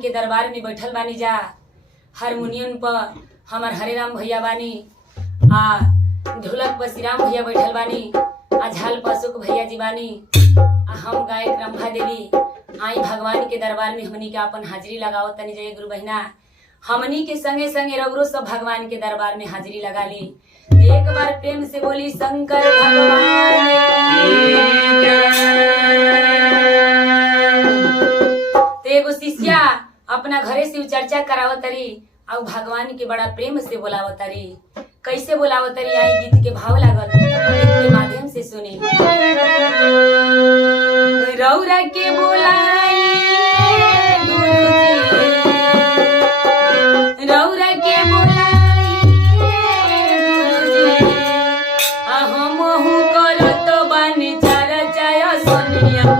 के दरबार में बैठल बानी जा। हारमोनियम पर हमार हरे राम भैया बानी, आ ढोलक पर श्री राम भैया बैठल बानी, आ झाल पर अशोक भैया जी बानी, आ हम गायक रंभा देवी। आई भगवान के दरबार में हमनी के अपन हाजिरी लगाओ तनी जय गुरु बहिना। हमनी के संगे संगे रउरो सब भगवान के दरबार में हाजिरी लगा ली। एक बार प्रेम से बोली शंकर भगवान की। एगो शिष्या अपना घरे शिव चर्चा करावतरी और भगवान के बड़ा प्रेम से बोलावतरी। कैसे बोलावतरी आई गीत के भाव लागल, गीत के माध्यम से सुनी। रौरा के बोलाई रौरा के बोलाई हमहु करत बानी चर्चा सोनिया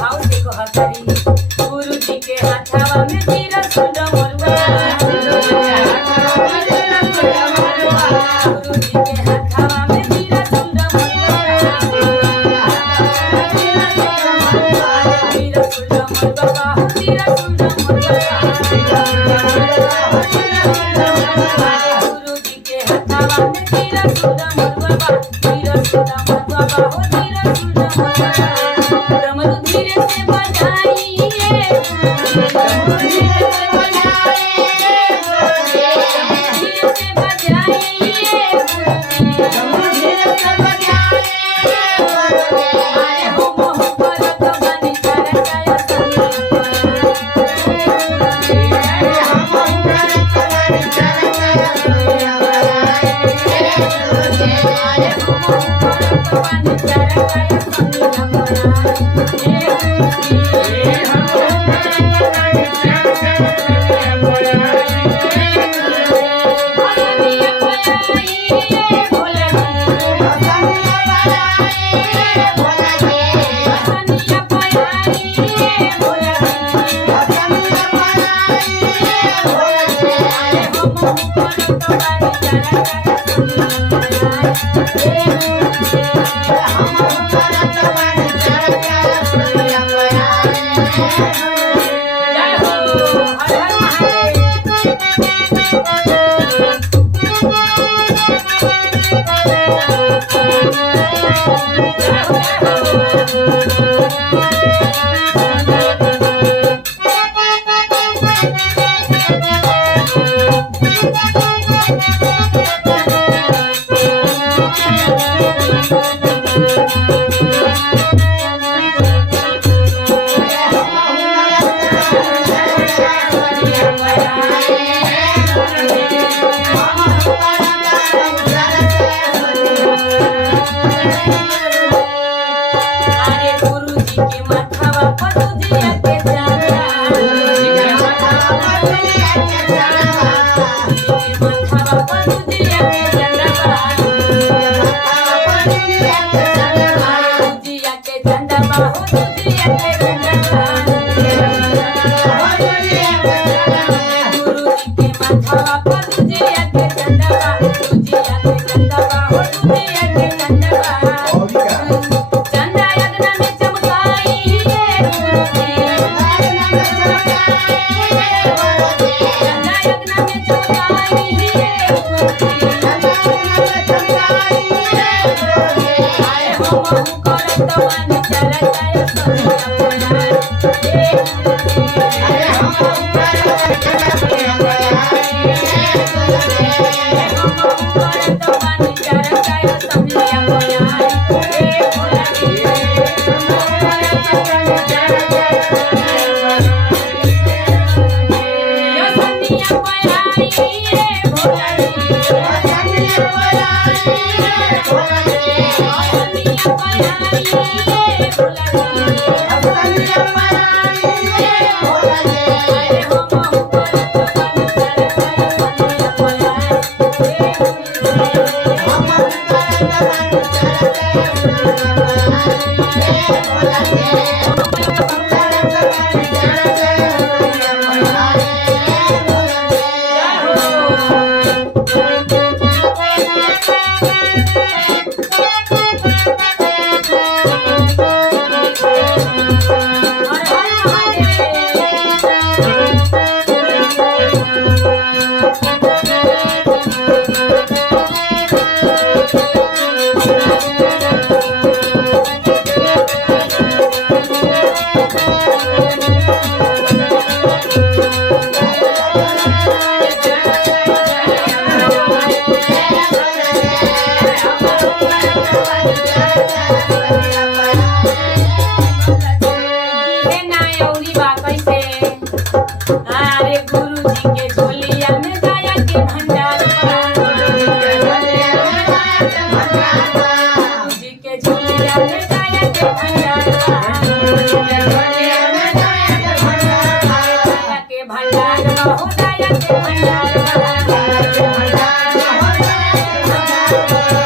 भाव से कहतरी गुरु जी के हाथवा में तीर सुंड मरुआ गुरु जी के हाथवा में तीर सुंड मरुआ तीर सुंड मरुआ तीर सुंड मरुआ गुरु जी के हाथवा में तीर सुंड मरुआ तीर सुंड मरुआ हो तीर सुंड मरुआ डमरू धीरे से बजाइए डमरू धीरे से बजाइए धीरे से बजाइए डमरू धीरे से बजाइए अरे हो मोह करत बानी करताय संगे अरे हम करत बानी करताय संगे अरे हो मोह करत बानी करताय संगे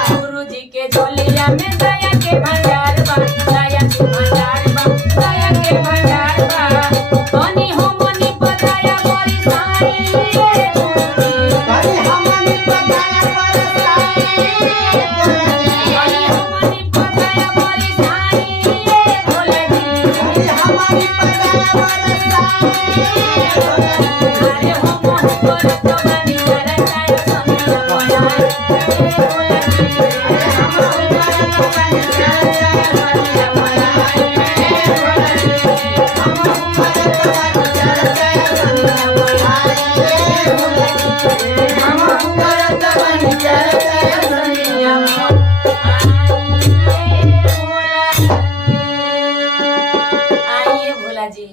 गुरुजी के झोलिया में दया के भंडार बा, दया के भंडार बा, दया के के भंडार बा तनी हमनी पताया परिसानी रे भोला तनी हमनी पताया परिसानी तनी हमनी पताया परिसानी रे भोला जी तनी हमनी पताया परिसानी अरे हम करत बानी करताय समिया बोला रे भोला जी अरे हम करत बानी करताय समिया बोला रे भोला जी हम करत बानी करताय समिया बोला रे भोला जी हम करत बानी करताय समिया आइए भोला जी